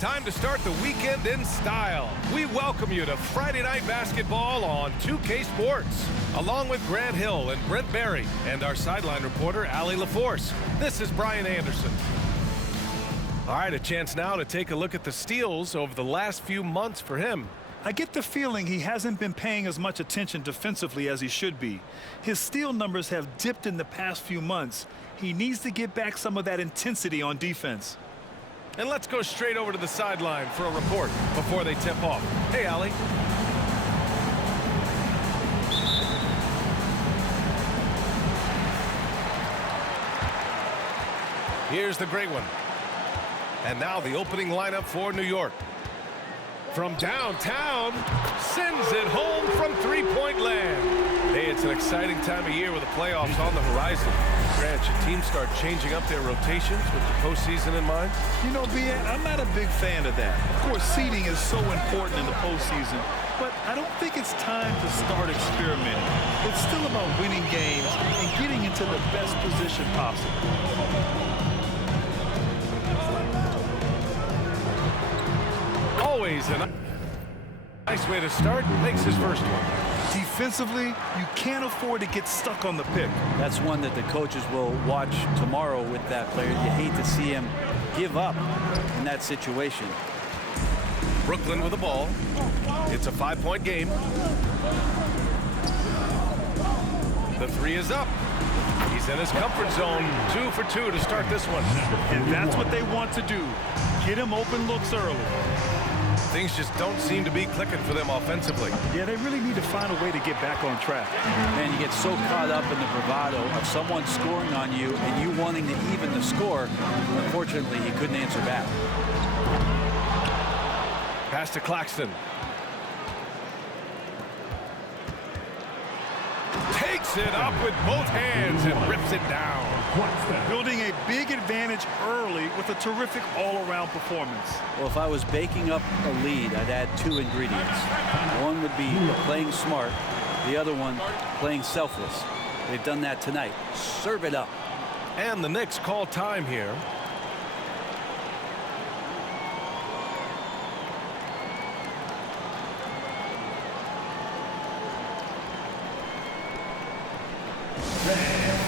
time to start the weekend in style. We welcome you to Friday Night Basketball on 2K Sports, along with Grant Hill and Brent Barry, and our sideline reporter, Allie LaForce. This is Brian Anderson. All right, a chance now to take a look at the steals over the last few months for him. I get the feeling he hasn't been paying as much attention defensively as he should be. His steal numbers have dipped in the past few months. He needs to get back some of that intensity on defense. And let's go straight over to the sideline for a report before they tip off. Hey, Allie. Here's the great one. And now the opening lineup for New York. From downtown, sends it home from three-point land. Hey, it's an exciting time of year with the playoffs on the horizon. Grant, should teams start changing up their rotations with the postseason in mind? You know, B.A., I'm not a big fan of that. Of course, seeding is so important in the postseason, but I don't think it's time to start experimenting. It's still about winning games and getting into the best position possible. Always a nice way to start. Makes his first one. Defensively, you can't afford to get stuck on the pick. That's one that the coaches will watch tomorrow with that player. You hate to see him give up in that situation. Brooklyn with the ball. It's a 5-point game. The three is up. He's in his comfort zone. 2 for 2 to start this one. And that's what they want to do. Get him open looks early. Things just don't seem to be clicking for them offensively. Yeah, they really need to find a way to get back on track. Man, you get so caught up in the bravado of someone scoring on you and you wanting to even the score. Unfortunately, he couldn't answer back. Pass to Claxton. Takes it up with both hands and rips it down. Building a big advantage early with a terrific all-around performance. Well, if I was baking up a lead, I'd add 2 ingredients. One would be playing smart. The other one, playing selfless. They've done that tonight. Serve it up. And the Knicks call time here.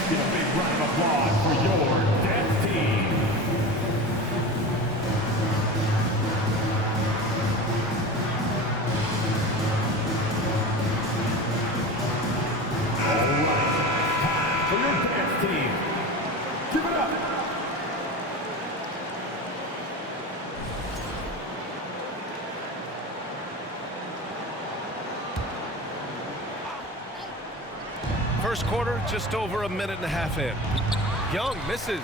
Get a big round of applause for your Nets team. All right, time for your Nets team. Give it up. First quarter, just over a minute and a half in. Young misses.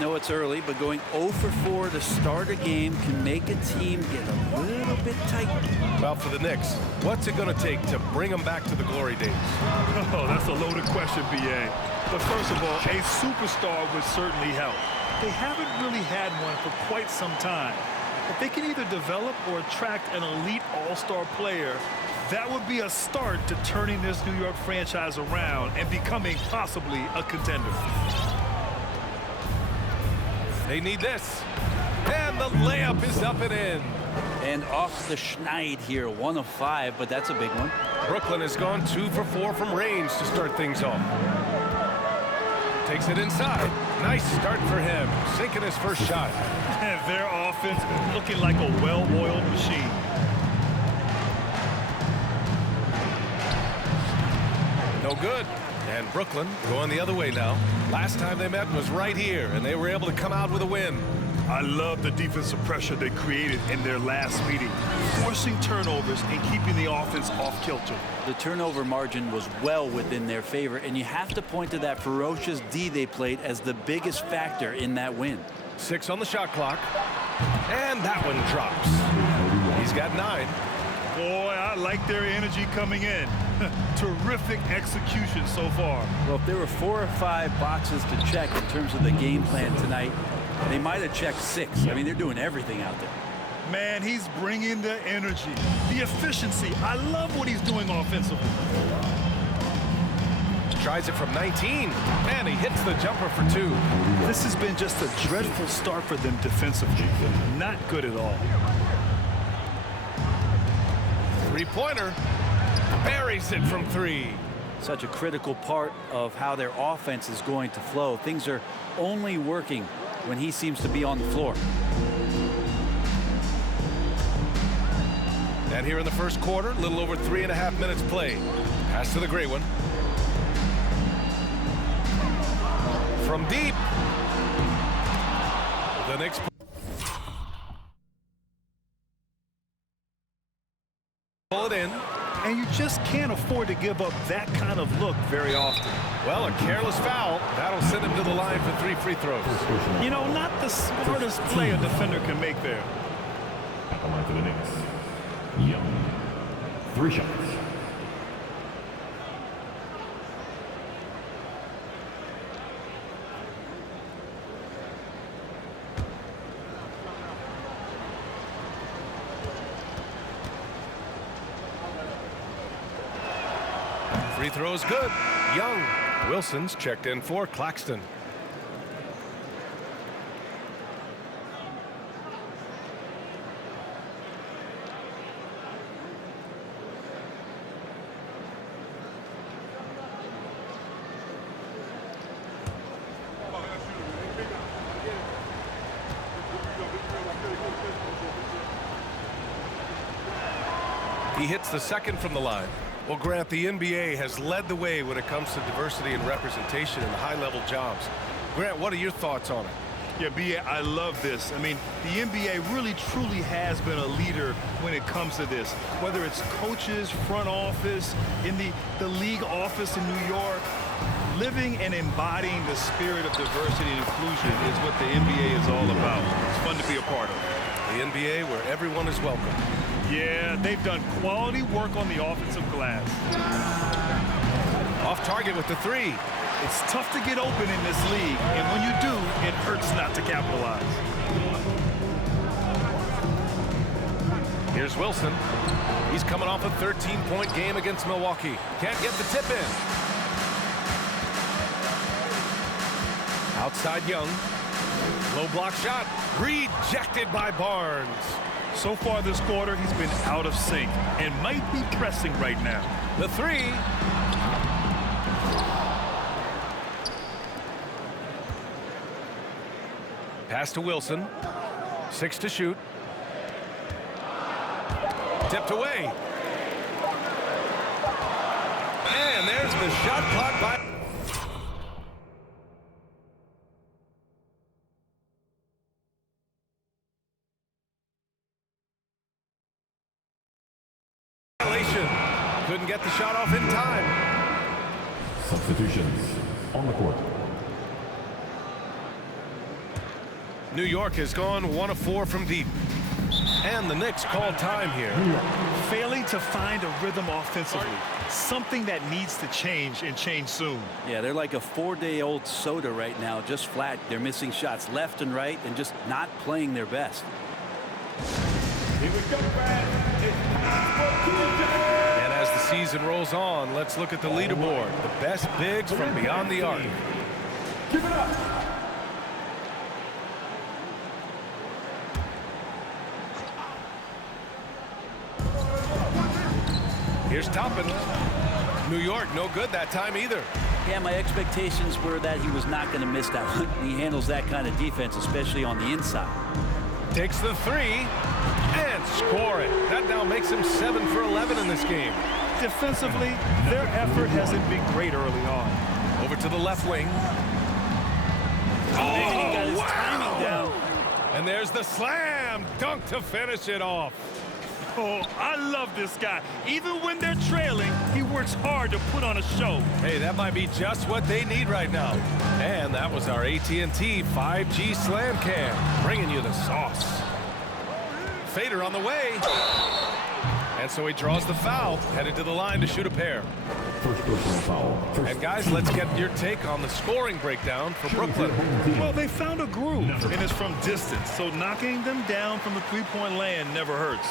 No, it's early, but going 0 for 4 to start a game can make a team get a little bit tight. Well, for the Knicks, what's it going to take to bring them back to the glory days? Oh, that's a loaded question, B.A. But first of all, a superstar would certainly help. They haven't really had one for quite some time. If they can either develop or attract an elite all-star player, that would be a start to turning this New York franchise around and becoming possibly a contender. They need this. And the layup is up and in. And off the schneid here, 1 of 5, but that's a big one. Brooklyn has gone 2 for 4 from range to start things off. Takes it inside. Nice start for him. Sinking his first shot. And their offense looking like a well-oiled machine. No good. And Brooklyn going the other way now. Last time they met was right here, and they were able to come out with a win. I love the defensive pressure they created in their last meeting, forcing turnovers and keeping the offense off kilter. The turnover margin was well within their favor, and you have to point to that ferocious D they played as the biggest factor in that win. 6 on the shot clock. And that one drops. He's got 9. Boy, I like their energy coming in. Terrific execution so far. Well, if there were 4 or 5 boxes to check in terms of the game plan tonight, they might have checked 6. I mean, they're doing everything out there. Man, he's bringing the energy, the efficiency. I love what he's doing offensively. tries it from 19, and he hits the jumper for 2. This has been just a dreadful start for them defensively. Not good at all. Three-pointer. Buries it from 3. Such a critical part of how their offense is going to flow. Things are only working when he seems to be on the floor. And here in the first quarter, a little over 3.5 minutes played. Pass to the gray one. From deep. The Knicks. Pull it in. And you just can't afford to give up that kind of look very often. Well, a careless foul. That'll send him to the line for 3 free throws. You know, not the smartest play a defender can make there. At the line for the Knicks. Young. 3 shots. Free throws good. Young. Wilson's checked in for Claxton. He hits the second from the line. Well, Grant, the NBA has led the way when it comes to diversity and representation in high-level jobs. Grant, what are your thoughts on it? Yeah, B.A., I love this. I mean, the NBA really, truly has been a leader when it comes to this. Whether it's coaches, front office, in the league office in New York, living and embodying the spirit of diversity and inclusion is what the NBA is all about. It's fun to be a part of. The NBA where everyone is welcome. Yeah, they've done quality work on the offensive glass. Off target with the 3. It's tough to get open in this league, and when you do, it hurts not to capitalize. Here's Wilson. He's coming off a 13-point game against Milwaukee. Can't get the tip in. Outside Young. Low block shot. Rejected by Barnes. So far this quarter, he's been out of sync and might be pressing right now. The 3. Pass to Wilson. 6 to shoot. Tipped away. And there's the shot clock by. Couldn't get the shot off in time. Substitutions on the court. New York has gone 1 of 4 from deep. And the Knicks call time here. Failing to find a rhythm offensively. Something that needs to change and change soon. Yeah, they're like a 4-day-old soda right now, just flat. They're missing shots left and right and just not playing their best. Here we go, Brad. It's time for TJ. And as the season rolls on, let's look at the leaderboard. The best bigs from beyond the arc. Give it up. Here's Toppin. New York, no good that time either. Yeah, my expectations were that he was not going to miss that one. He handles that kind of defense, especially on the inside. Takes the 3 and score it. That now makes him 7 for 11 in this game. Defensively, their effort hasn't been great early on. Over to the left wing. And he got his wow. timing down. And there's the slam dunk to finish it off. Oh, I love this guy. Even when they're trailing, he works hard to put on a show. Hey, that might be just what they need right now. And that was our AT&T 5G Slam Cam, bringing you the sauce. Fader on the way. And so he draws the foul, headed to the line to shoot a pair. First personal foul. And guys, let's get your take on the scoring breakdown for Brooklyn. Well, they found a groove, and it's from distance. So knocking them down from the three-point land never hurts.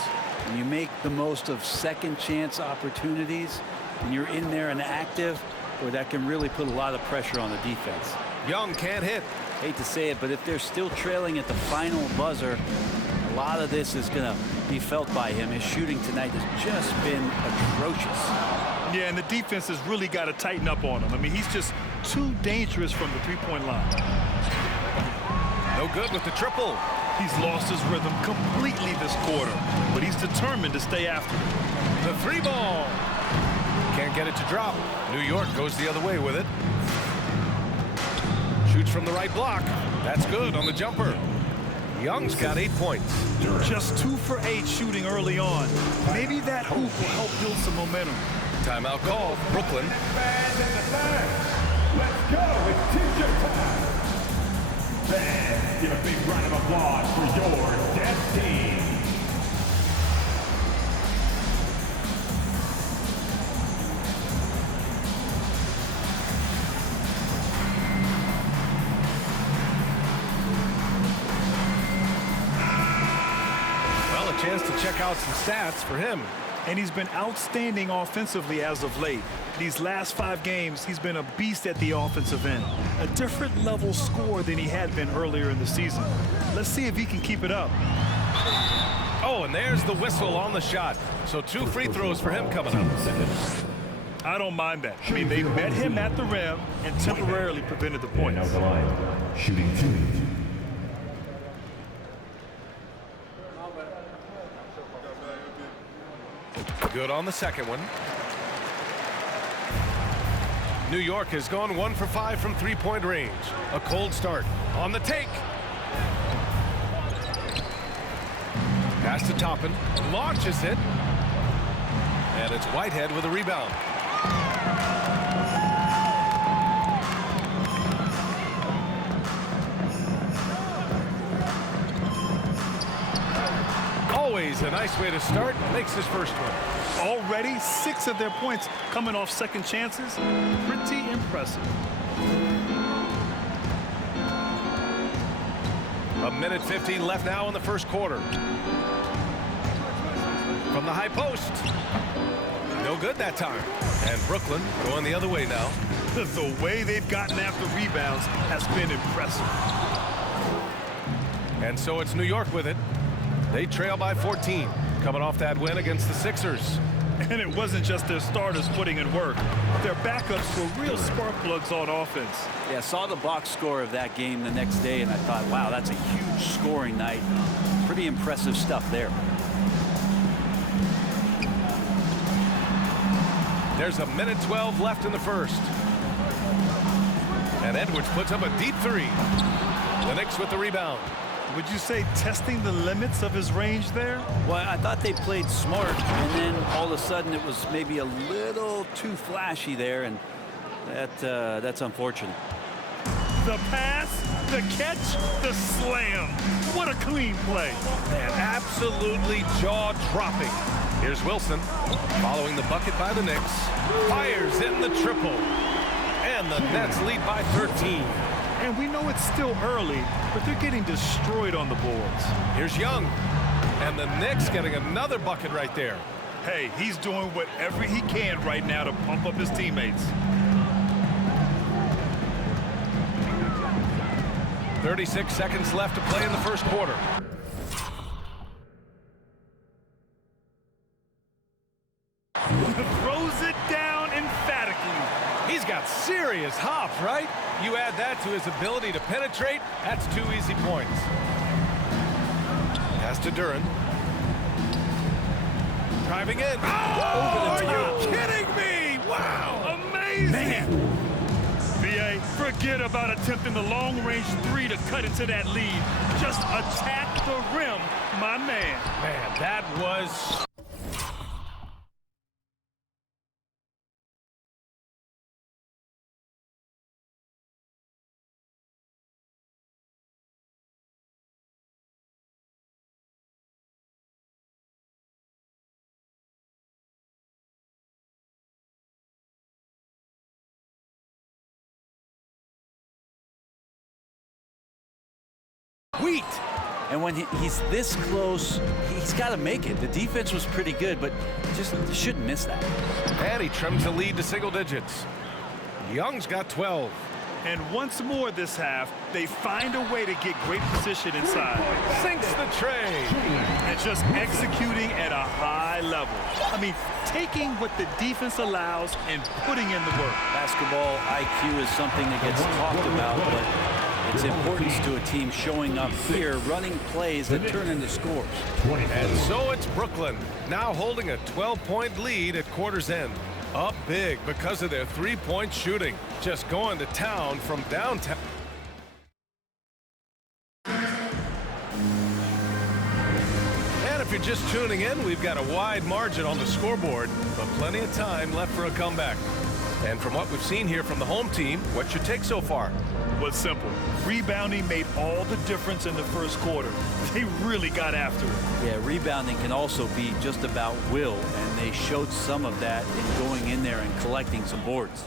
When you make the most of second chance opportunities and you're in there and active, or that can really put a lot of pressure on the defense. Young can't hit. Hate to say it, but if they're still trailing at the final buzzer, a lot of this is going to be felt by him. His shooting tonight has just been atrocious. Yeah, and the defense has really got to tighten up on him. I mean, he's just too dangerous from the three-point line. No good with the triple. He's lost his rhythm completely this quarter, but he's determined to stay after it. The three ball. Can't get it to drop. New York goes the other way with it. Shoots from the right block. That's good on the jumper. Young's got 8 points. Just 2 for 8 shooting early on. Maybe that hoop will help build some momentum. Timeout call. Brooklyn. Fans in the stands. Let's go. It's t-shirt time. Fans, give a big round of applause for your death team. Well, a chance to check out some stats for him. And he's been outstanding offensively as of late. These last 5 games, he's been a beast at the offensive end. A different level score than he had been earlier in the season. Let's see if he can keep it up. Oh, and there's the whistle on the shot. So 2 free throws for him coming up. I don't mind that. I mean, they met him at the rim and temporarily prevented the points. Now the line. Shooting 2. Good on the second one. New York has gone 1 for 5 from three-point range. A cold start on the take. Pass to Toppin. Launches it. And it's Whitehead with a rebound. Always a nice way to start. Makes his first one. Already 6 of their points coming off second chances. Pretty impressive. A minute 15 left now in the first quarter. From the high post. No good that time. And Brooklyn going the other way now. The way they've gotten after rebounds has been impressive. And so it's New York with it. They trail by 14, coming off that win against the Sixers. And it wasn't just their starters putting in work. Their backups were real spark plugs on offense. Yeah, saw the box score of that game the next day, and I thought, wow, that's a huge scoring night. Pretty impressive stuff there. There's a minute 12 left in the first. And Edwards puts up a deep 3. The Knicks with the rebound. Would you say testing the limits of his range there? Well, I thought they played smart, and then all of a sudden it was maybe a little too flashy there, and that's unfortunate. The pass, the catch, the slam. What a clean play. Man, absolutely jaw-dropping. Here's Wilson following the bucket by the Knicks. Fires in the triple. And the Nets lead by 13. And we know it's still early, but they're getting destroyed on the boards. Here's Young. And the Knicks getting another bucket right there. Hey, he's doing whatever he can right now to pump up his teammates. 36 seconds left to play in the first quarter. Throws it down emphatically. He's got serious hops, right? You add that to his ability to penetrate, that's 2 easy points. Pass to Duran. Driving in. Oh, are you kidding me? Wow. Amazing. Man. VA, forget about attempting the long-range 3 to cut into that lead. Just attack the rim, my man. Man, that was... Wheat. And when he's this close, he's got to make it. The defense was pretty good, but just shouldn't miss that. And he trims the lead to single digits. Young's got 12. And once more this half, they find a way to get great position inside. Sinks the tray. And just executing at a high level. I mean, taking what the defense allows and putting in the work. Basketball IQ is something that gets talked about, but its importance to a team showing up here, running plays that turn into scores. And so it's Brooklyn, now holding a 12-point lead at quarter's end. Up big because of their three-point shooting. Just going to town from downtown. And if you're just tuning in, we've got a wide margin on the scoreboard, but plenty of time left for a comeback. And from what we've seen here from the home team, what's your take so far? Was simple. Rebounding made all the difference in the first quarter. They really got after it. Yeah, rebounding can also be just about will, and they showed some of that in going in there and collecting some boards.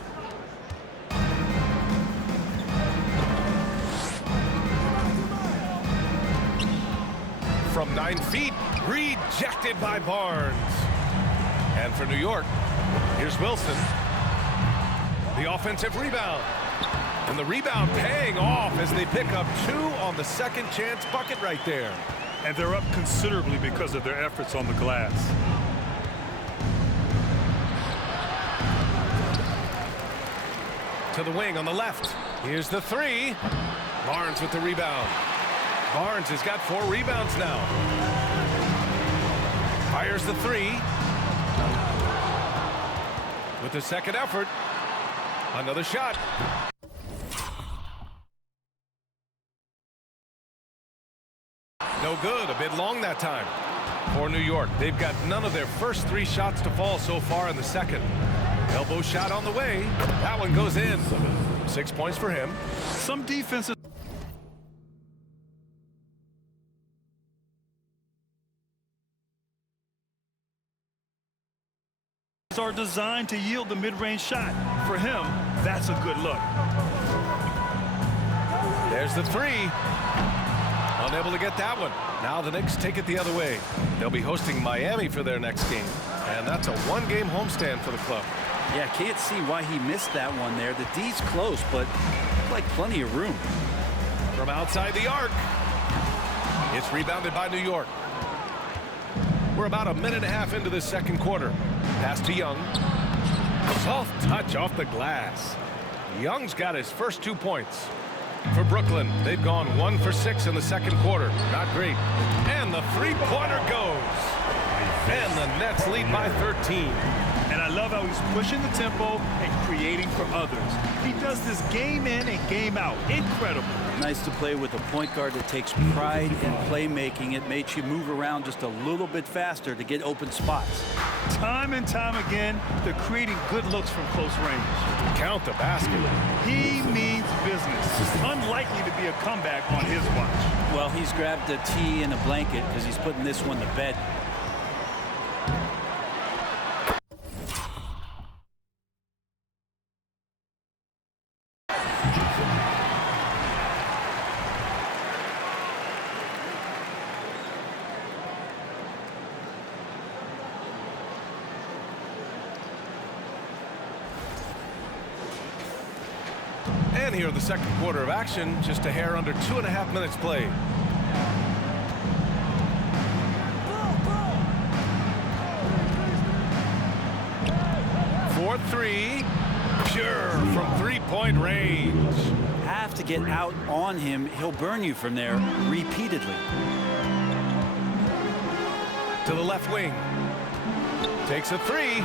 From 9 feet, rejected by Barnes. And for New York, here's Wilson. The offensive rebound. And the rebound paying off as they pick up 2 on the second chance bucket right there. And they're up considerably because of their efforts on the glass. To the wing on the left. Here's the 3. Barnes with the rebound. Barnes has got 4 rebounds now. Fires the 3. With the second effort. Another shot. No good. A bit long that time. For New York, they've got none of their first 3 shots to fall so far in the second. Elbow shot on the way. That one goes in. 6 points for him. Some defenses are designed to yield the mid-range shot. For him, that's a good look. There's the 3. Unable to get that one. Now the Knicks take it the other way. They'll be hosting Miami for their next game. And that's a 1-game homestand for the club. Yeah, can't see why he missed that one there. The D's close, but like plenty of room. From outside the arc. It's rebounded by New York. We're about a minute and a half into this second quarter. Pass to Young. Soft touch off the glass. Young's got his first 2 points. For Brooklyn, they've gone 1 for 6 in the second quarter. Not great. And the three-pointer goes. And the Nets lead by 13. And I love how he's pushing the tempo and creating for others. He does this game in and game out. Incredible. Nice to play with a point guard that takes pride in playmaking. It makes you move around just a little bit faster to get open spots. Time and time again, they're creating good looks from close range. Count the basket. He means business. Unlikely to be a comeback on his watch. Well, he's grabbed a tee and a blanket because he's putting this one to bed. And here in the second quarter of action, just a hair under 2.5 minutes played. For 3, pure from three-point range. Have to get out on him. He'll burn you from there repeatedly. To the left wing. Takes a 3.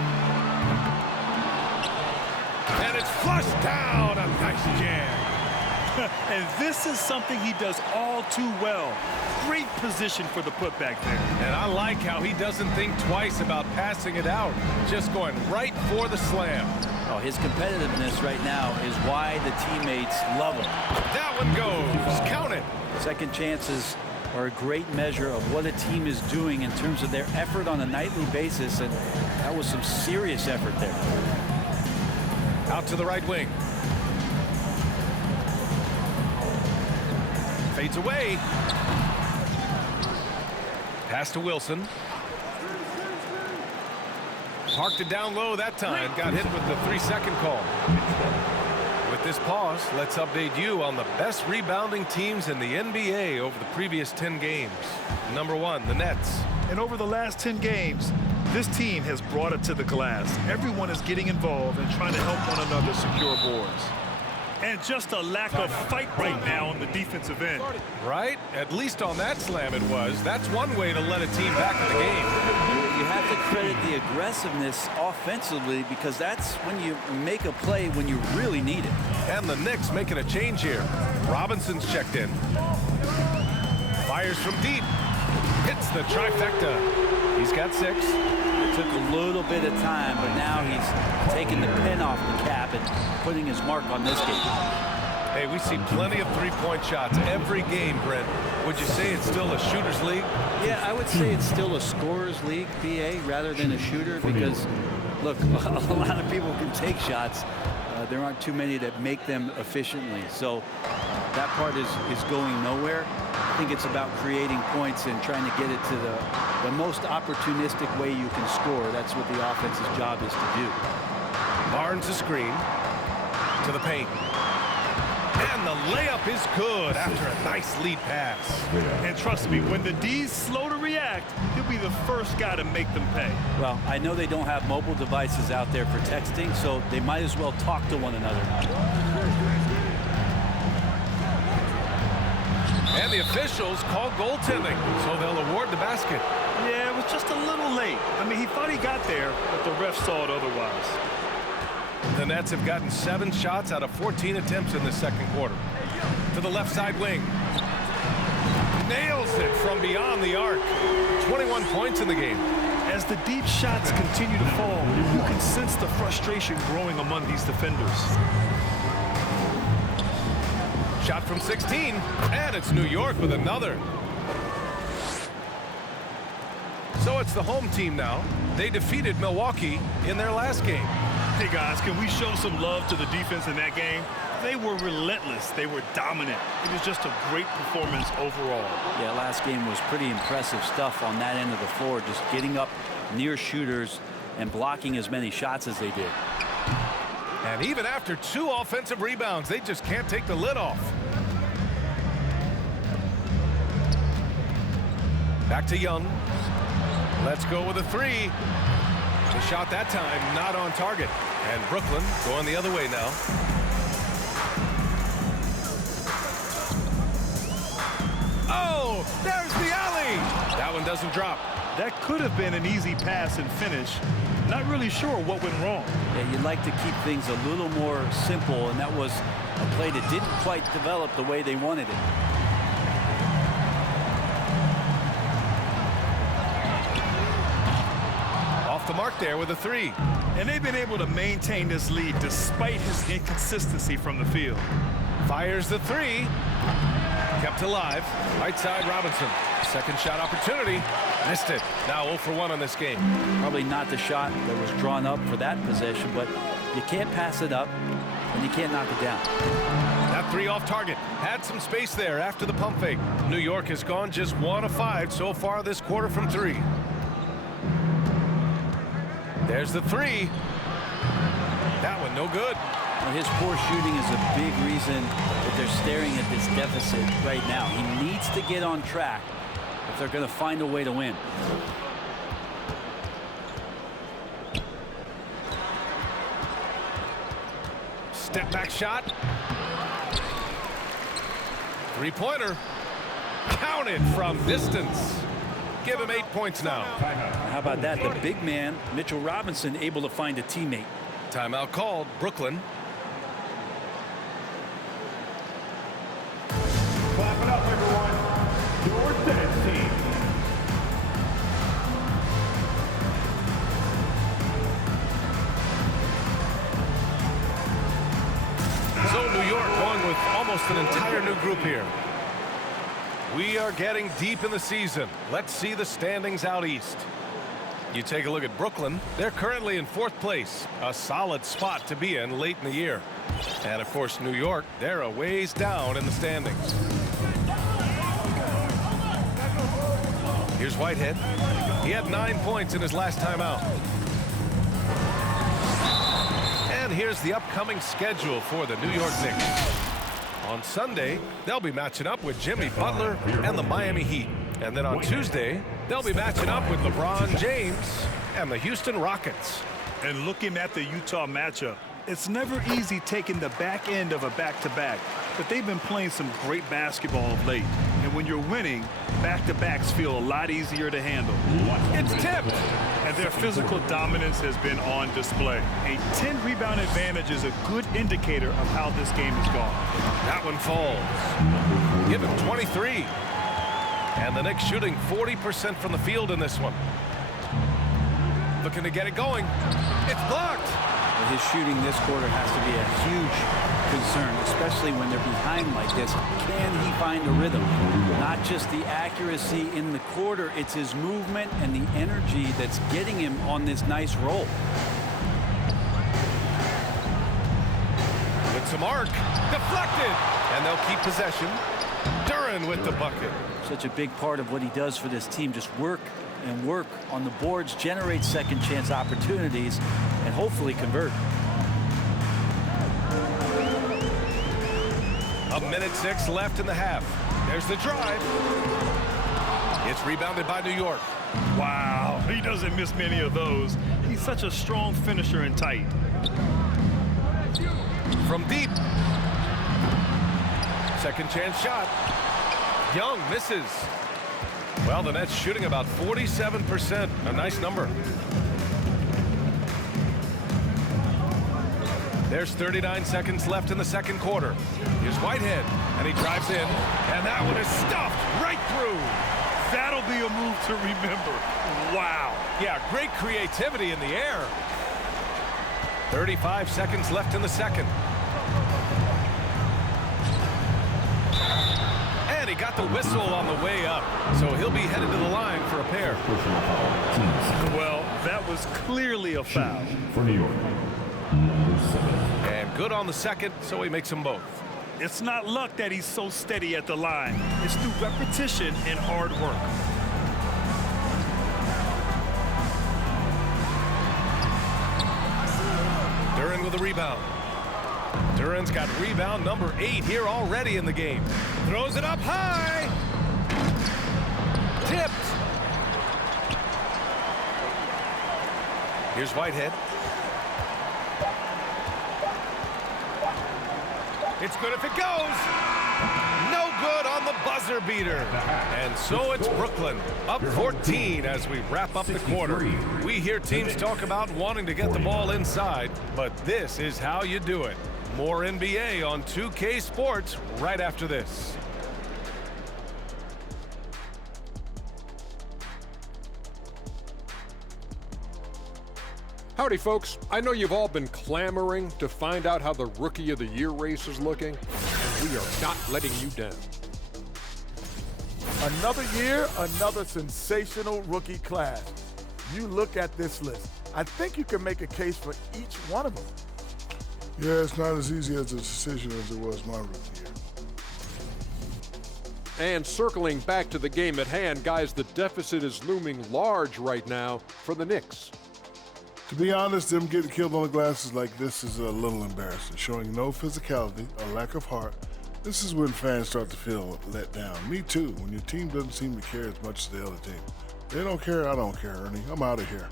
And it's flushed down. A nice jam. And this is something he does all too well. Great position for the putback there. And I like how he doesn't think twice about passing it out. Just going right for the slam. Oh, his competitiveness right now is why the teammates love him. That one goes. Count it. Second chances are a great measure of what a team is doing in terms of their effort on a nightly basis, and that was some serious effort there. Out to the right wing. Fades away. Pass to Wilson. Parked it down low that time. Got hit with the 3-second call. With this pause, let's update you on the best rebounding teams in the NBA over the previous 10 games. Number 1, the Nets. And over the last 10 games, this team has brought it to the glass. Everyone is getting involved and trying to help one another secure boards. And just a lack of fight right now on the defensive end. Right? At least on that slam it was. That's one way to let a team back in the game. You have to credit the aggressiveness offensively, because that's when you make a play when you really need it. And the Knicks making a change here. Robinson's checked in. Fires from deep. Hits the trifecta. He's got 6. It took a little bit of time, but now he's taking the pen off the cap and putting his mark on this game. Hey, we see plenty of three-point shots every game, Brent. Would you say it's still a shooter's league? Yeah, I would say it's still a scorer's league, PA, rather than a shooter, because, look, a lot of people can take shots. There aren't too many that make them efficiently. So that part is going nowhere. I think it's about creating points and trying to get it to the most opportunistic way you can score. That's what the offense's job is to do. Barnes a screen to the paint. And the layup is good after a nice lead pass. And trust me, when the D's slow to react, he'll be the first guy to make them pay. Well, I know they don't have mobile devices out there for texting, so they might as well talk to one another. And the officials call goaltending, so they'll award the basket. Yeah, it was just a little late. I mean, he thought he got there, but the ref saw it otherwise. The Nets have gotten 7 shots out of 14 attempts in the second quarter. To the left side wing. Nails it from beyond the arc. 21 points in the game. As the deep shots continue to fall, you can sense the frustration growing among these defenders. Shot from 16, and it's New York with another. So it's the home team now. They defeated Milwaukee in their last game. Hey guys, can we show some love to the defense in that game? They were relentless. They were dominant. It was just a great performance overall. Yeah, last game was pretty impressive stuff on that end of the floor, just getting up near shooters and blocking as many shots as they did. And even after 2 offensive rebounds, they just can't take the lid off. Back to Young. Let's go with a 3. The shot that time not on target. And Brooklyn going the other way now. Oh, there's the alley. That one doesn't drop. That could have been an easy pass and finish. Not really sure what went wrong. Yeah, you'd like to keep things a little more simple, and that was a play that didn't quite develop the way they wanted it. Off the mark there with a 3. And they've been able to maintain this lead despite his inconsistency from the field. Fires the 3. Kept alive. Right side Robinson. Second shot opportunity. Missed it. Now 0 for 1 on this game. Probably not the shot that was drawn up for that possession, but you can't pass it up and you can't knock it down. That 3 off target. Had some space there after the pump fake. New York has gone just 1 of 5 so far this quarter from 3. There's the 3. That one no good. Well, his poor shooting is a big reason that they're staring at this deficit right now. He needs to get on track if they're going to find a way to win. Step back shot. 3-pointer. Counted from distance. Give him 8 points now. How about that? The big man, Mitchell Robinson, able to find a teammate. Timeout called. Brooklyn. Clap it up, everyone. Your dance team. So New York going with almost an entire new group here. We are getting deep in the season. Let's see the standings out east. You take a look at Brooklyn. They're currently in 4th place. A solid spot to be in late in the year. And of course, New York, they're a ways down in the standings. Here's Whitehead. He had 9 points in his last time out. And here's the upcoming schedule for the New York Knicks. On Sunday, they'll be matching up with Jimmy Butler and the Miami Heat. And then on Tuesday, they'll be matching up with LeBron James and the Houston Rockets. And looking at the Utah matchup, it's never easy taking the back end of a back-to-back, but they've been playing some great basketball of late. And when you're winning, back-to-backs feel a lot easier to handle. It's tipped. And their physical dominance has been on display. A 10-rebound advantage is a good indicator of how this game has gone. That one falls. Give him 23. And the Knicks shooting 40% from the field in this one. Looking to get it going. It's blocked. His shooting this quarter has to be a huge concern, especially when they're behind like this. Can he find a rhythm? Not just the accuracy in the quarter, it's his movement and the energy that's getting him on this nice roll. With some arc, deflected, and they'll keep possession. Duren with the bucket. Such a big part of what he does for this team, just work and work on the boards, generate second chance opportunities, and hopefully convert. A minute 6 left in the half. There's the drive. It's rebounded by New York. Wow, he doesn't miss many of those. He's such a strong finisher and tight. From deep. Second chance shot. Young misses. Well, the Nets shooting about 47%. A nice number. There's 39 seconds left in the second quarter. Here's Whitehead, and he drives in, and that one is stuffed right through. That'll be a move to remember. Wow. Yeah, great creativity in the air. 35 seconds left in the second. And he got the whistle on the way up, so he'll be headed to the line for a pair. Well, that was clearly a foul. For New York, number 7. And good on the second, so he makes them both. It's not luck that he's so steady at the line. It's through repetition and hard work. Duren with a rebound. Duren's got rebound number 8 here already in the game. Throws it up high. Tipped. Here's Whitehead. It's good if it goes. No good on the buzzer beater. And so it's Brooklyn up 14 as we wrap up the quarter. We hear teams talk about wanting to get the ball inside, but this is how you do it. More NBA on 2K Sports right after this. Howdy, folks. I know you've all been clamoring to find out how the Rookie of the Year race is looking, and we are not letting you down. Another year, another sensational rookie class. You look at this list. I think you can make a case for each one of them. Yeah, it's not as easy as a decision as it was my rookie year. And circling back to the game at hand, guys, the deficit is looming large right now for the Knicks. To be honest, them getting killed on the glasses like this is a little embarrassing, showing no physicality, a lack of heart. This is when fans start to feel let down. Me too, when your team doesn't seem to care as much as the other team. They don't care, I don't care, Ernie. I'm out of here.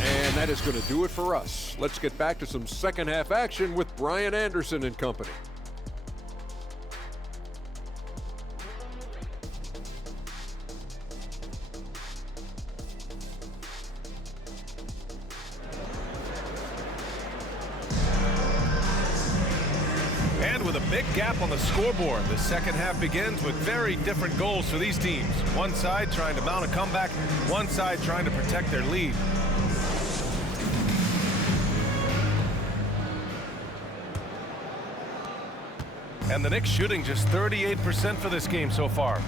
And that is going to do it for us. Let's get back to some second half action with Brian Anderson and company. With a big gap on the scoreboard, the second half begins with very different goals for these teams. One side trying to mount a comeback, one side trying to protect their lead. And the Knicks shooting just 38% for this game so far.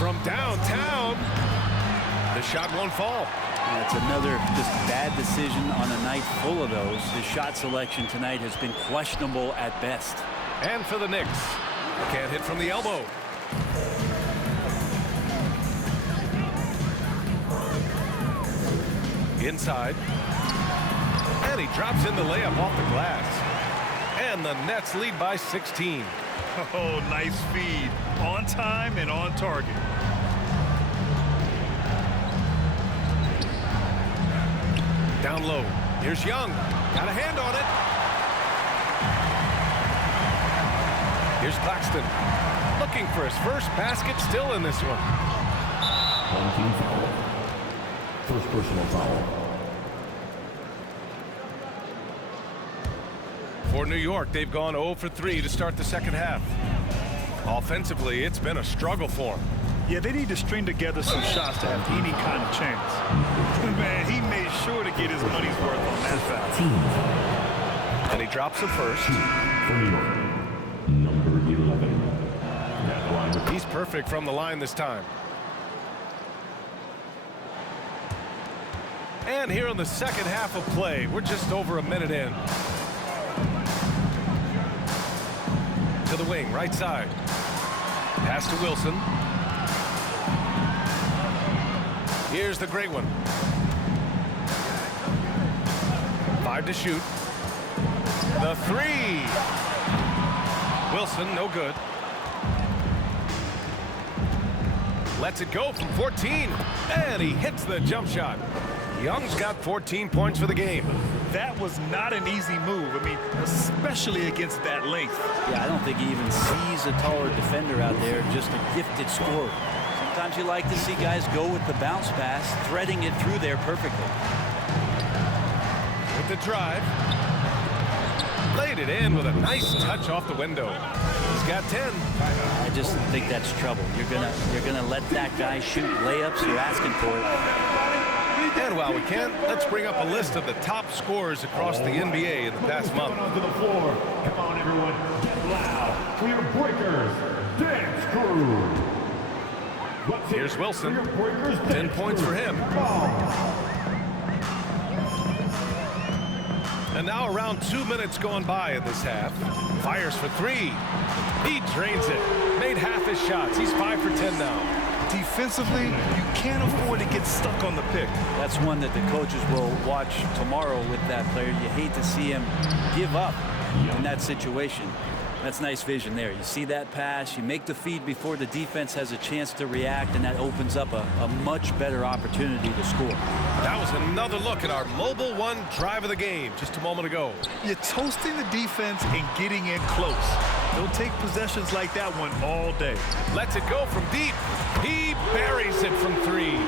From downtown, the shot won't fall. That's another just bad decision on a night full of those. The shot selection tonight has been questionable at best. And for the Knicks, can't hit from the elbow. Inside. And he drops in the layup off the glass. And the Nets lead by 16. Oh, nice feed. On time and on target. Down low. Here's Young. Got a hand on it. Here's Claxton. Looking for his first basket, still in this one. One team foul. First personal foul. For New York, they've gone 0 for 3 to start the second half. Offensively, it's been a struggle for them. Yeah, they need to string together some shots to have any kind of chance. Man, he made sure to get his money's worth on that foul. And he drops the first. For New York, number 11. That line. He's perfect from the line this time. And here in the second half of play, we're just over a minute in. To the wing, right side. Pass to Wilson. Here's the great one. 5 to shoot. The 3. Wilson, no good. Lets it go from 14. And he hits the jump shot. Young's got 14 points for the game. That was not an easy move. I mean, especially against that length. Yeah, I don't think he even sees a taller defender out there, just a gifted scorer. Sometimes you like to see guys go with the bounce pass, threading it through there perfectly. With the drive. Laid it in with a nice touch off the window. He's got 10. I just think that's trouble. You're gonna let that guy shoot layups. You're asking for it. And while we can, let's bring up a list of the top scorers across the NBA in the past month. Onto the floor. Come on, everyone. Get loud for your Breakers Dance Crew. Here's Wilson. 10 points for him. And now around 2 minutes gone by in this half. Fires for 3. He drains it. Made half his shots. He's 5 for 10 now. Defensively, you can't afford to get stuck on the pick. That's one that the coaches will watch tomorrow with that player. You hate to see him give up in that situation. That's nice vision there. You see that pass, you make the feed before the defense has a chance to react, and that opens up a much better opportunity to score. That was another look at our Mobile One drive of the game just a moment ago. You're toasting the defense and getting in close. They'll take possessions like that one all day. Lets it go from deep. He buries it from 3.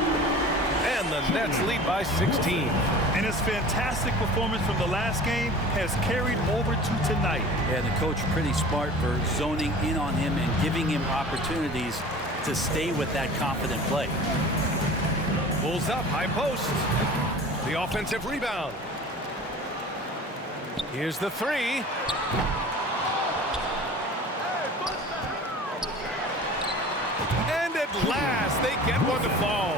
And the Nets lead by 16. And his fantastic performance from the last game has carried over to tonight. Yeah, the coach pretty smart for zoning in on him and giving him opportunities to stay with that confident play. Pulls up, high post. The offensive rebound. Here's the 3. And at last, they get one to fall.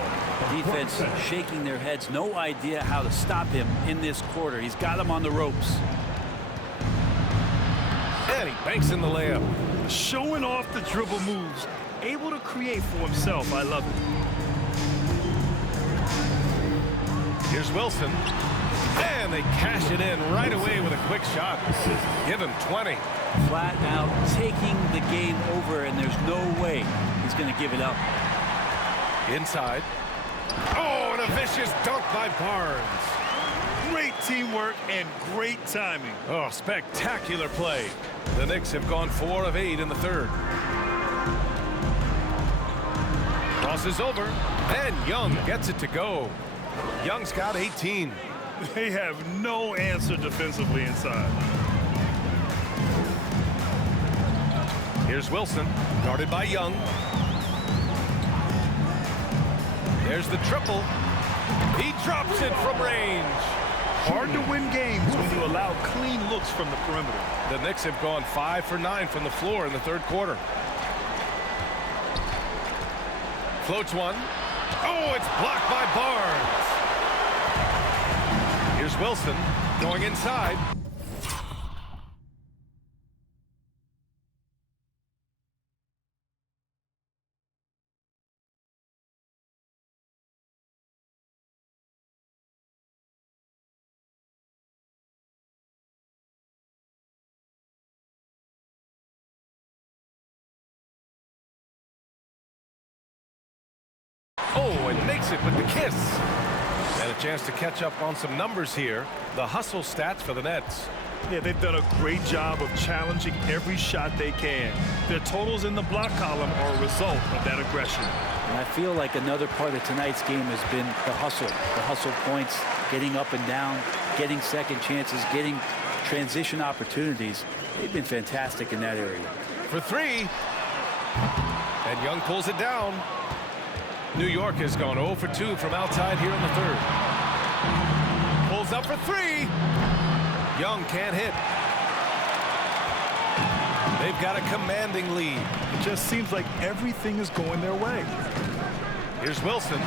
Defense shaking their heads, no idea how to stop him in this quarter. He's got him on the ropes. And he banks in the layup. Showing off the dribble moves, able to create for himself. I love it. Here's Wilson. And they cash it in right away with a quick shot. Give him 20. Flat out taking the game over, and there's no way he's going to give it up. Inside. Oh, and a vicious dunk by Barnes. Great teamwork and great timing. Oh, spectacular play. The Knicks have gone 4 of 8 in the third. Crosses over, and Young gets it to go. Young's got 18. They have no answer defensively inside. Here's Wilson, guarded by Young. There's the triple. He drops it from range. Hard to win games when you allow clean looks from the perimeter. The Knicks have gone 5 for 9 from the floor in the third quarter. Floats one. Oh, it's blocked by Barnes. Here's Wilson going inside. and makes it with the kiss. And a chance to catch up on some numbers here. The hustle stats for the Nets. Yeah, they've done a great job of challenging every shot they can. Their totals in the block column are a result of that aggression. And I feel like another part of tonight's game has been the hustle points, getting up and down, getting second chances, getting transition opportunities. They've been fantastic in that area. For three. And Young pulls it down. New York has gone 0 for 2 from outside here in the third. Pulls up for three. Young can't hit. They've got a commanding lead. It just seems like everything is going their way. Here's Wilson.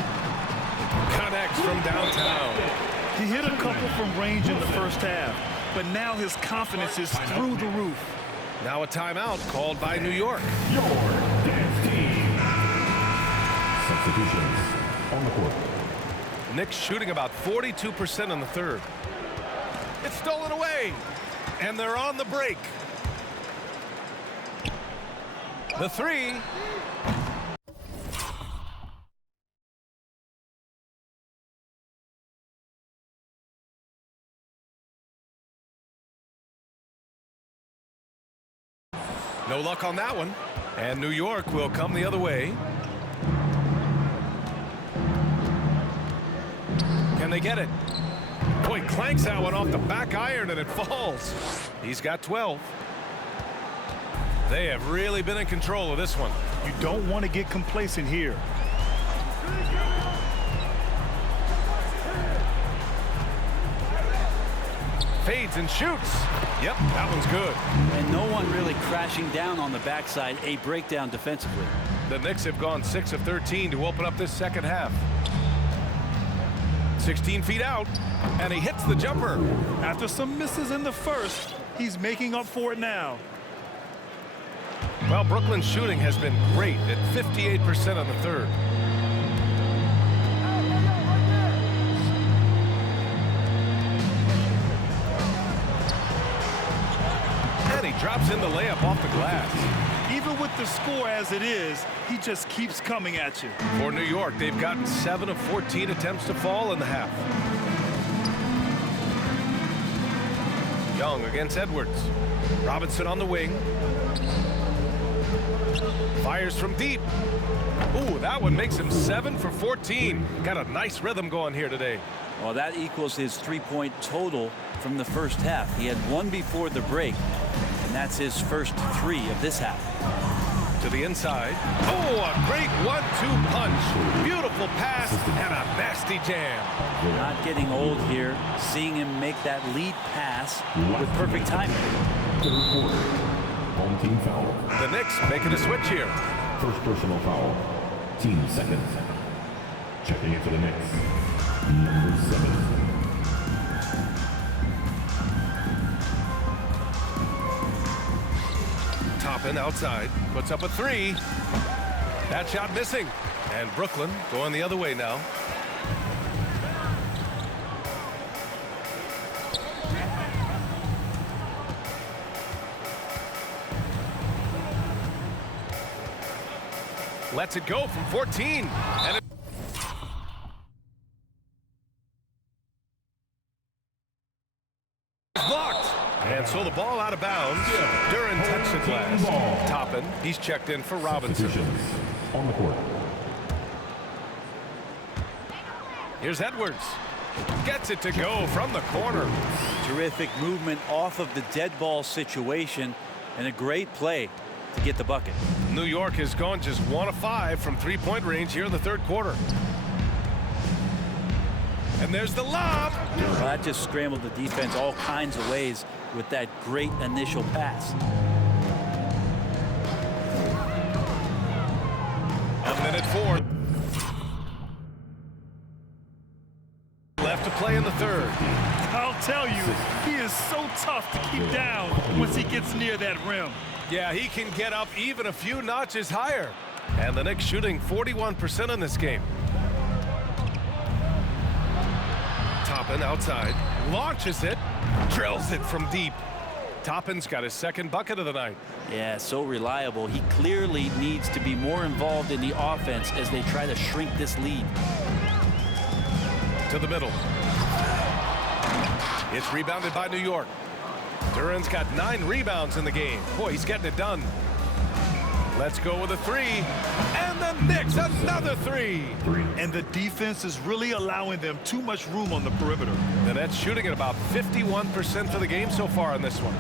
Connects from downtown. He hit a couple from range in the first half, but now his confidence is through the roof. Now a timeout called by New York. Your dance team. Substitutions on the court. Knicks shooting about 42% in the third. It's stolen away, and they're on the break. The three. No luck on that one. And New York will come the other way. Can they get it? Boy, clanks that one off the back iron and it falls. He's got 12. They have really been in control of this one. You don't want to get complacent here. Fades and shoots. Yep, that one's good. And no one really crashing down on the backside. A breakdown defensively. The Knicks have gone 6 of 13 to open up this second half. 16 feet out, and he hits the jumper. After some misses in the first, he's making up for it now. Well, Brooklyn's shooting has been great at 58% on the third. And he drops in the layup off the glass. Even with the score as it is, he just keeps coming at you. For New York, they've gotten 7 of 14 attempts to fall in the half. Young against Edwards. Robinson on the wing. Fires from deep. Ooh, that one makes him 7 for 14. Got a nice rhythm going here today. Well, that equals his three-point total from the first half. He had one before the break, and that's his first 3 of this half. To the inside. Oh, a great 1-2 punch. Beautiful pass and a nasty jam. Not getting old here. Seeing him make that lead pass with perfect timing. Third quarter. Home team foul. The Knicks making a switch here. First personal foul. Team second. Checking into the Knicks. Number 7. Toppin outside, puts up a 3. That shot missing. And Brooklyn going the other way now. Lets it go from 14. And it's blocked. And so the ball out of bounds. Duran touched the glass. Toppin, he's checked in for Robinson. On the court. Here's Edwards. Gets it to go from the corner. Terrific movement off of the dead ball situation, and a great play to get the bucket. New York has gone just 1 of 5 from three-point range here in the third quarter. And there's the lob. Well, that just scrambled the defense all kinds of ways with that great initial pass. A minute 4. Left to play in the third. I'll tell you, he is so tough to keep down once he gets near that rim. Yeah, he can get up even a few notches higher. And the Knicks shooting 41% in this game. Toppin outside, launches it, drills it from deep. Toppin's got his second bucket of the night. Yeah, so reliable. He clearly needs to be more involved in the offense as they try to shrink this lead. To the middle. It's rebounded by New York. Duran's got 9 rebounds in the game. Boy, he's getting it done. Let's go with a 3. And the Knicks, another 3. And the defense is really allowing them too much room on the perimeter. The Nets shooting at about 51% for the game so far on this one.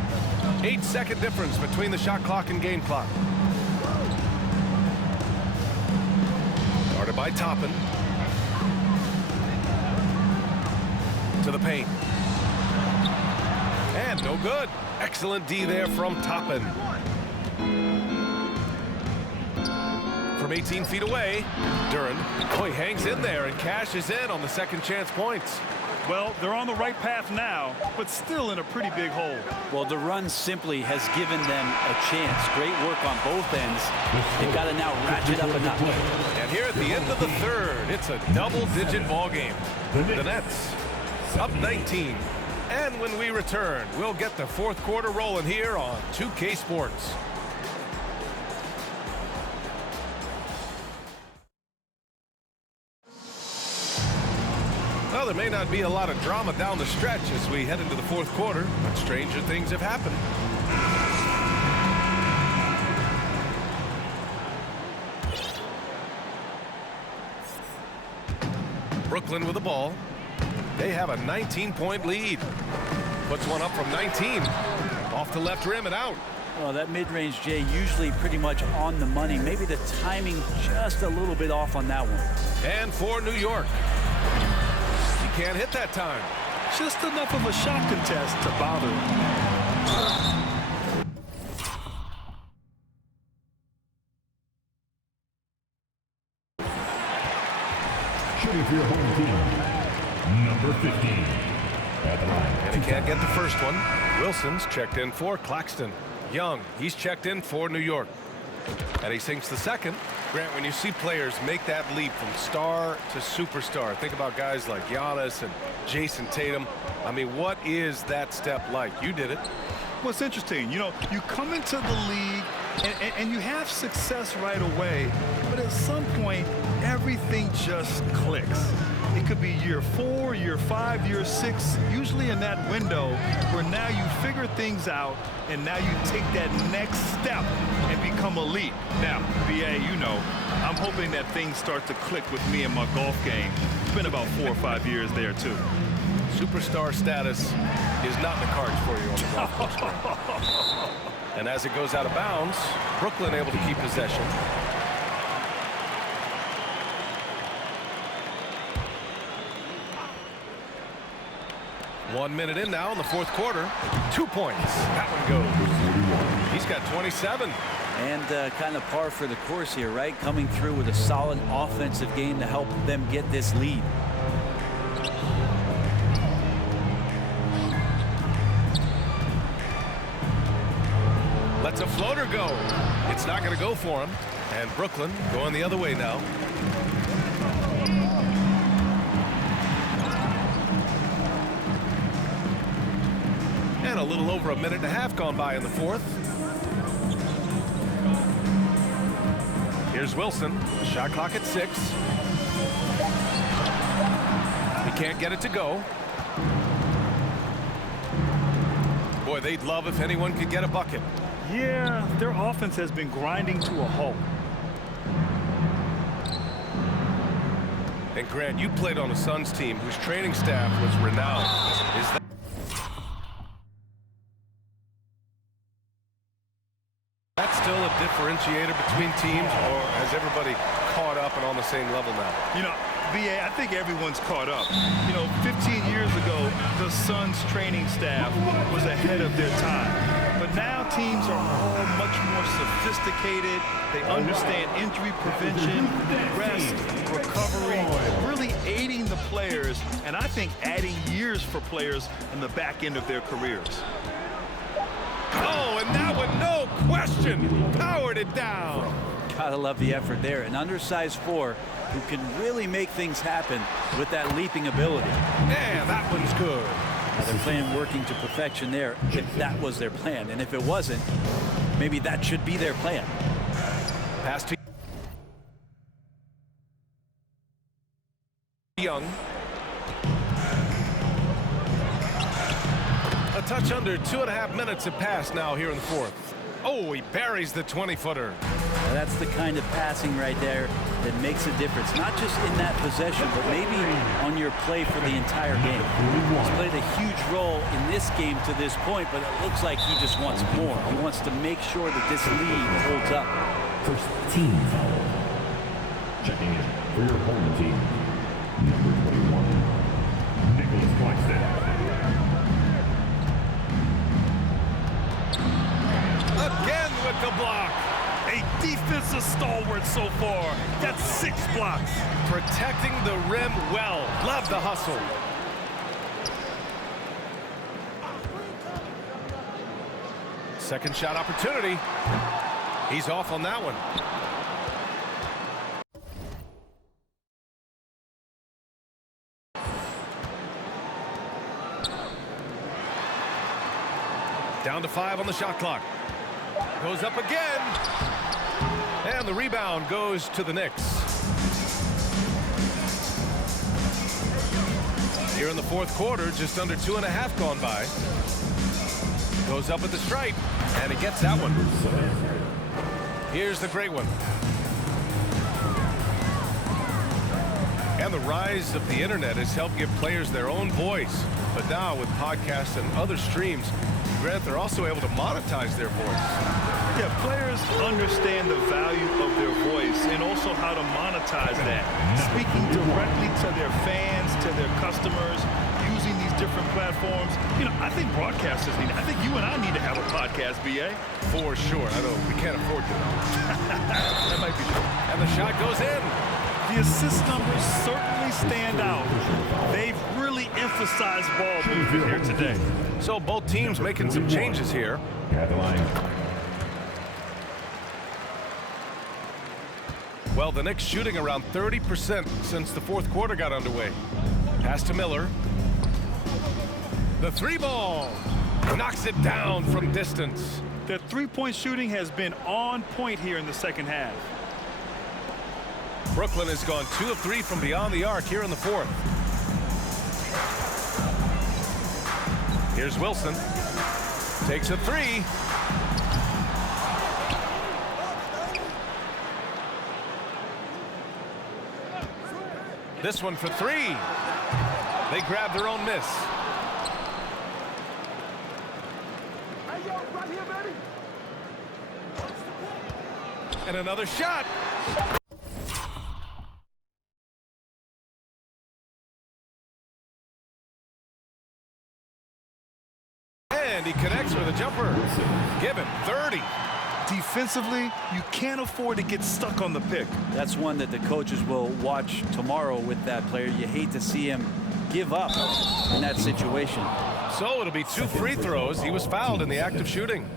8-second difference between the shot clock and game clock. Guarded by Toppin. To the paint. And no good. Excellent D there from Toppin. From 18 feet away, Duran, boy, hangs in there and cashes in on the second chance points. Well, they're on the right path now, but still in a pretty big hole. Well, the run simply has given them a chance. Great work on both ends. They've got to now ratchet up a notch. And here at the end of the third, it's a double-digit ball game. The Nets up 19. And when we return, we'll get the fourth quarter rolling here on 2K Sports. Well, there may not be a lot of drama down the stretch as we head into the fourth quarter, but stranger things have happened. Brooklyn with the ball. They have a 19-point lead. Puts one up from 19. Off the left rim and out. Well, that mid-range, Jay, usually pretty much on the money. Maybe the timing just a little bit off on that one. And for New York. He can't hit that time. Just enough of a shot contest to bother him. Shooting for your home team, number 15. At the line. And he can't get the first one. Wilson's checked in for Claxton. Young, he's checked in for New York. And he sinks the second. Grant, when you see players make that leap from star to superstar, think about guys like Giannis and Jason Tatum. I mean, what is that step like? You did it. Well, it's interesting. You know, you come into the league and you have success right away, but at some point, everything just clicks. It could be year 4, year 5, year 6, usually in that window where now you figure things out and now you take that next step and become elite. Now, BA, you know, I'm hoping that things start to click with me in my golf game. It's been about 4 or 5 years there, too. Superstar status is not in the cards for you on the golf course. And as it goes out of bounds, Brooklyn able to keep possession. One minute in now in the fourth quarter. 2 points. That one goes. He's got 27. And kind of par for the course here, right? Coming through with a solid offensive game to help them get this lead. Lets a floater go. It's not going to go for him. And Brooklyn going the other way now. And a little over a minute and a half gone by in the fourth. Here's Wilson. Shot clock at 6. He can't get it to go. Boy, they'd love if anyone could get a bucket. Yeah, their offense has been grinding to a halt. And Grant, you played on a Suns team whose training staff was renowned. Is that that's still a differentiator between teams, or has everybody caught up and on the same level now? You know, BA, I think everyone's caught up. You know, 15 years ago, the Suns training staff was ahead of their time. But now teams are all much more sophisticated. They understand injury prevention, rest, recovery, really aiding the players, and I think adding years for players in the back end of their careers. Oh, and that one, no question, powered it down. Gotta love the effort there. An undersized 4 who can really make things happen with that leaping ability. And that one's good. They're playing working to perfection there, if that was their plan. And if it wasn't, maybe that should be their plan. Pass to Young. A touch under 2.5 minutes have passed now here in the fourth. Oh, he buries the 20-footer. That's the kind of passing right there that makes a difference, not just in that possession, but maybe on your play for the entire game. He's played a huge role in this game to this point, but it looks like he just wants more. He wants to make sure that this lead holds up. First team foul. Checking in for your home team. Number 21, Nicholas Claxton. Again with the block. A defensive stalwart so far. That's 6 blocks. Protecting the rim well. Love the hustle. Second shot opportunity. He's off on that one. Down to 5 on the shot clock. Goes up again. And the rebound goes to the Knicks. Here in the fourth quarter, just under 2.5 gone by. Goes up at the stripe, and he gets that one. Here's the great one. And the rise of the internet has helped give players their own voice. But now with podcasts and other streams, Grant, they're also able to monetize their voice. Yeah, players understand the value of their voice and also how to monetize that. Speaking directly to their fans, to their customers, using these different platforms. You know, I think broadcasters need, I think you and I need to have a podcast, BA. For sure. I know we can't afford to. That might be true. And the shot goes in. The assist numbers certainly stand out. They've really emphasized ball movement here today. So both teams making some changes here. At the line. Well, the Knicks shooting around 30% since the fourth quarter got underway. Pass to Miller. The 3-ball. Knocks it down from distance. Their three-point shooting has been on point here in the second half. Brooklyn has gone 2 of 3 from beyond the arc here in the fourth. Here's Wilson. Takes a 3. This one for 3. They grab their own miss. And another shot. And he connects with a jumper. Give him 30. Defensively, you can't afford to get stuck on the pick. That's one that the coaches will watch tomorrow with that player. You hate to see him give up in that situation. So it'll be 2 free throws. He was fouled in the act of shooting.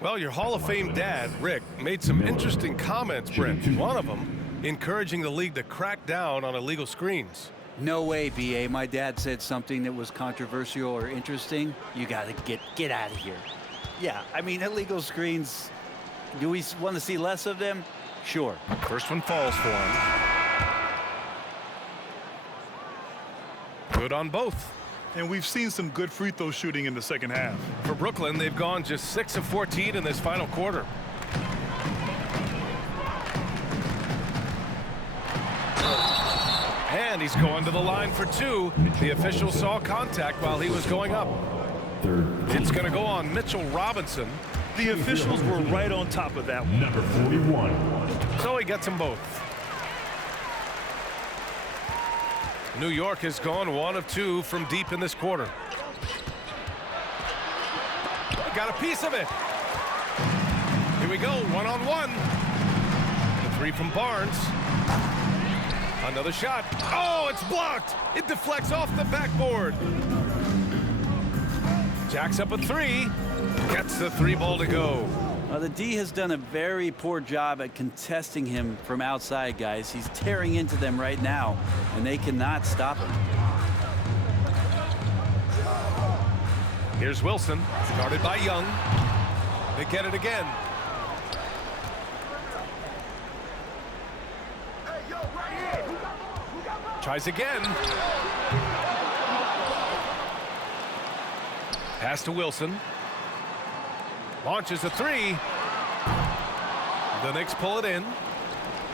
Well, your Hall of Fame dad, Rick, made some interesting comments, Brent. One of them encouraging the league to crack down on illegal screens. No way, BA. My dad said something that was controversial or interesting. You got to get out of here. Yeah, I mean, illegal screens, do we want to see less of them? Sure. First one falls for him. Good on both. And we've seen some good free throw shooting in the second half. For Brooklyn, they've gone just 6 of 14 in this final quarter. And he's going to the line for 2. The official saw contact while he was going up. It's going to go on Mitchell Robinson. The officials were right on top of that one. Number 41. So he gets them both. New York has gone 1 of 2 from deep in this quarter. Got a piece of it. Here we go, 1-on-1. The 3 from Barnes. Another shot. Oh, it's blocked. It deflects off the backboard. Jacks up a 3. Gets the 3-ball to go. The D has done a very poor job at contesting him from outside, guys. He's tearing into them right now, and they cannot stop him. Here's Wilson, guarded by Young. They get it again. Tries again. Pass to Wilson. Launches a three. The Knicks pull it in.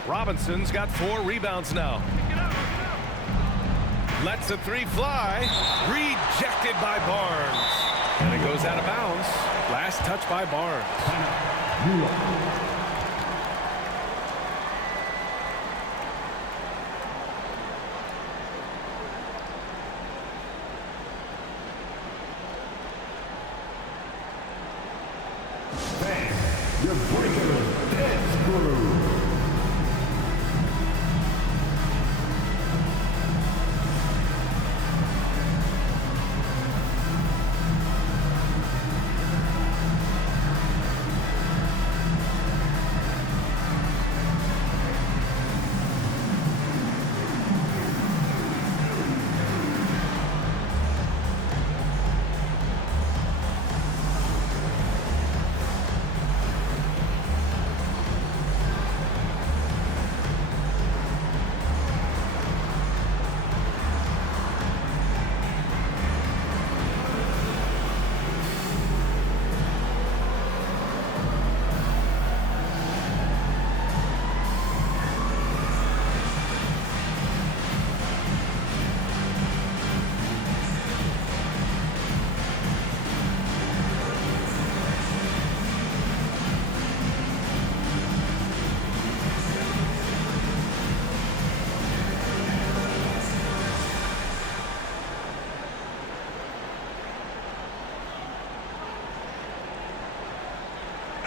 Robinson's got 4 rebounds now. Lets the three fly. Rejected by Barnes. And it goes out of bounds. Last touch by Barnes. You're breaking the dead screw.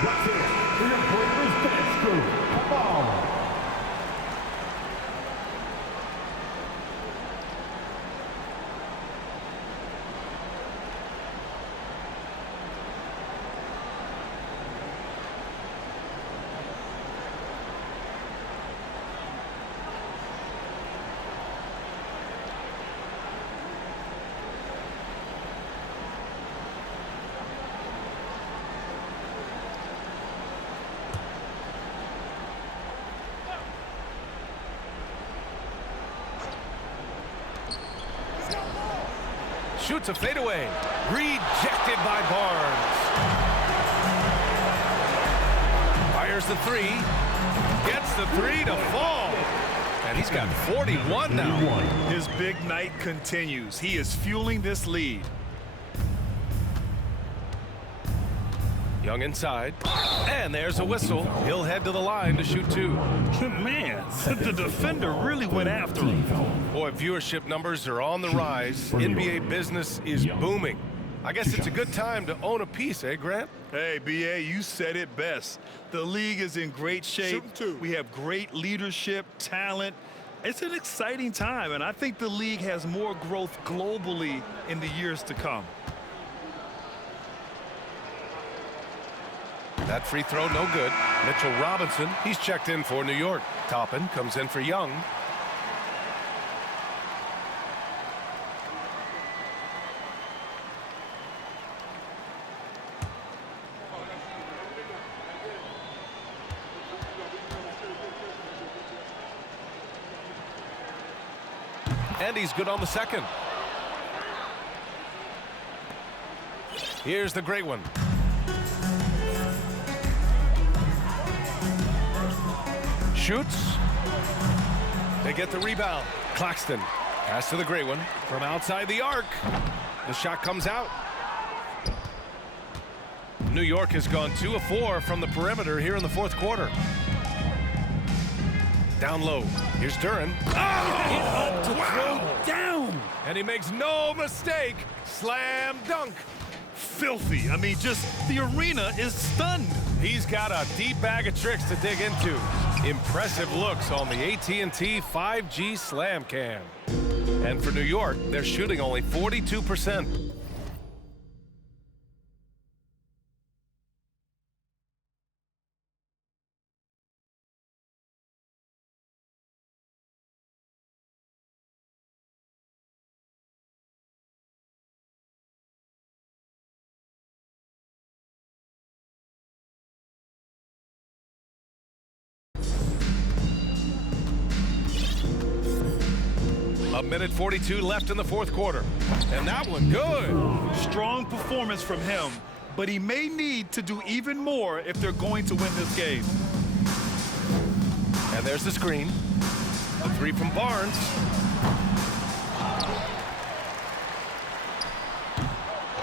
That's it. You're breaking the dead screw. Come on. Shoots a fadeaway. Rejected by Barnes. Fires the three. Gets the three to fall. And he's got 41 now. His big night continues. He is fueling this lead. Young inside. And there's a whistle. He'll head to the line to shoot 2. Man, the defender really went after him. Boy, viewership numbers are on the rise. NBA business is booming. I guess it's a good time to own a piece, eh, Grant? Hey, B.A., you said it best. The league is in great shape. We have great leadership, talent. It's an exciting time, and I think the league has more growth globally in the years to come. That free throw, no good. Mitchell Robinson, he's checked in for New York. Toppin comes in for Young. And he's good on the second. Here's the great one. Shoots. They get the rebound. Claxton. Pass to the great one from outside the arc. The shot comes out. New York has gone 2 of 4 from the perimeter here in the 4th quarter. Down low. Here's Duran. Up to throw down. And he makes no mistake. Slam dunk. Filthy. I mean, just the arena is stunned. He's got a deep bag of tricks to dig into. Impressive looks on the AT&T 5G Slam Cam. And for New York, they're shooting only 42%. 1:42 left in the fourth quarter. And that one good. Strong performance from him, but he may need to do even more if they're going to win this game. And there's the screen. The three from Barnes.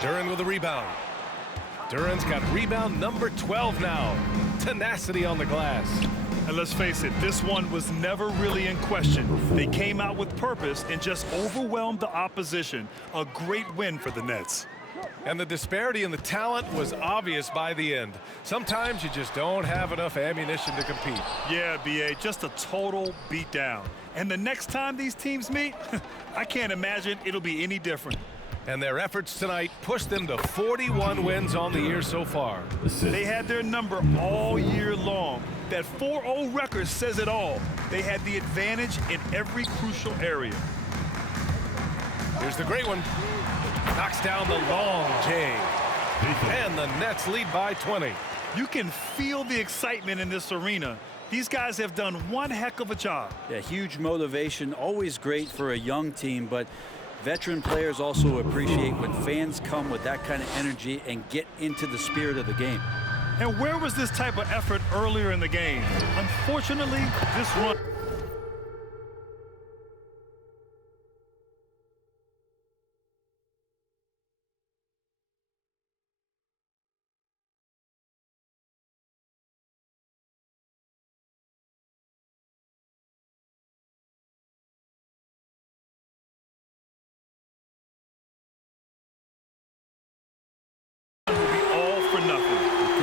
Duren with a rebound. Duren's got rebound number 12 now. Tenacity on the glass. And let's face it, this one was never really in question. They came out with purpose and just overwhelmed the opposition. A great win for the Nets. And the disparity in the talent was obvious by the end. Sometimes you just don't have enough ammunition to compete. Yeah, B.A., just a total beatdown. And the next time these teams meet, I can't imagine it'll be any different. And their efforts tonight pushed them to 41 wins on the year so far. They had their number all year long. That 4-0 record says it all. They had the advantage in every crucial area. Here's the great one. Knocks down the long J. And the Nets lead by 20. You can feel the excitement in this arena. These guys have done one heck of a job. Yeah, huge motivation, always great for a young team, but veteran players also appreciate when fans come with that kind of energy and get into the spirit of the game. And where was this type of effort earlier in the game? Unfortunately, this run.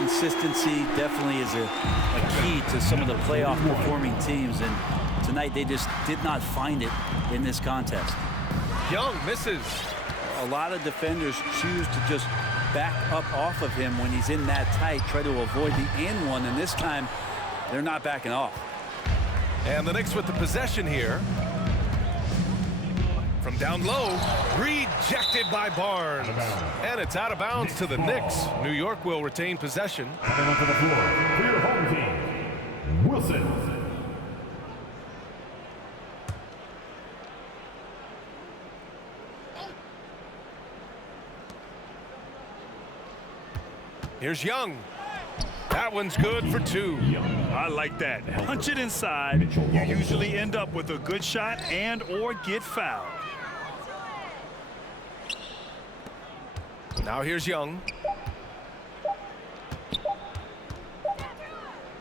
Consistency definitely is a key to some of the playoff performing teams, and tonight they just did not find it in this contest. Young misses. A lot of defenders choose to just back up off of him when he's in that tight, try to avoid the and one, and this time they're not backing off. And the Knicks with the possession here. From down low, rejected by Barnes. And it's out of bounds to the Knicks. New York will retain possession. Coming onto the floor for your home team, Wilson. Here's Young. That one's good for two. I like that. Punch it inside. You usually end up with a good shot and or get fouled. Now here's Young.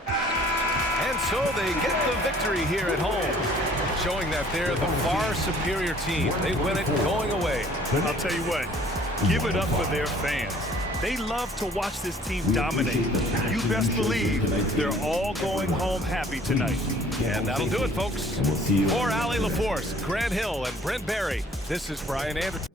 And so they get the victory here at home, showing that they're the far superior team. They win it going away. I'll tell you what, give it up for their fans. They love to watch this team dominate. You best believe they're all going home happy tonight. And that'll do it, folks. For Allie LaForce, Grant Hill, and Brent Barry, this is Brian Anderson.